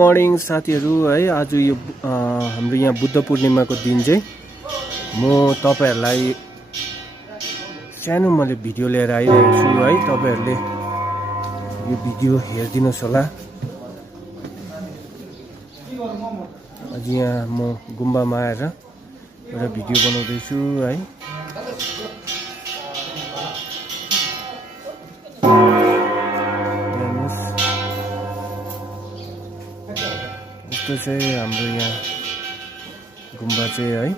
Morning साथीहरू है आज यो हाम्रो यहाँ बुद्ध पूर्णिमाको दिन चाहिँ म तपाईहरुलाई सानो मैले भिडियो लिएर आइरहेको छु है। तपाईहरुले यो भिडियो हेर्दिनुस् होला। आज यहाँ म गुम्बामा आएर एउटा भिडियो बनाउँदै छु है। यस्तो चाहिँ हाम्रो यहाँ गुम्बा चाहिँ है।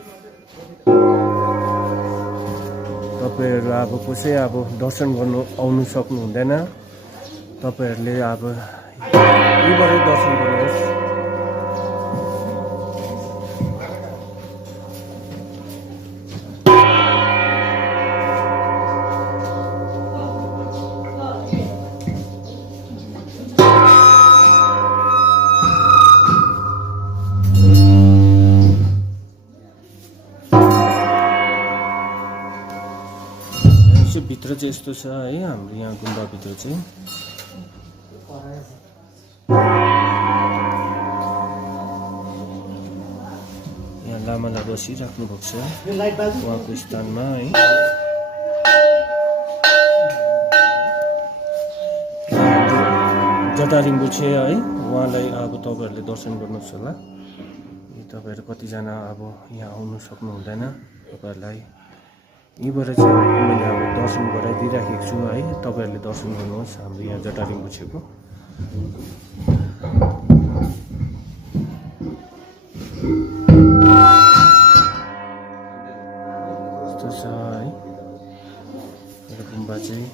तपाईहरु अब कसै अब दर्शन गर्नु आउनु सक्नु हुँदैन, तपाईहरुले अब यहीँबाट दर्शन गर्नुहोस्। भित्र चाहिँ यस्तो छ है हाम्रो यहाँ गुम्बा भित्र चाहिँ। यहाँ लामालाई बसिराख्नु भएको छ उहाँको स्थानमा है। जटारिम्बु छ है, उहाँलाई अब तपाईहरुले दर्शन गर्नुहोस् होला। तपाईहरु कतिजना अब यहाँ आउनु सक्नु हुँदैन, तपाईहरुलाई यहीँबाट चाहिँ मैले अब दर्शन गराइदिइराखेको छु है। तपाईहरुले दर्शन गर्नुहोस् हाम्रो यहाँ जटारिम्बु छेको। यस्तो छ है गुम्बा चाहिँ।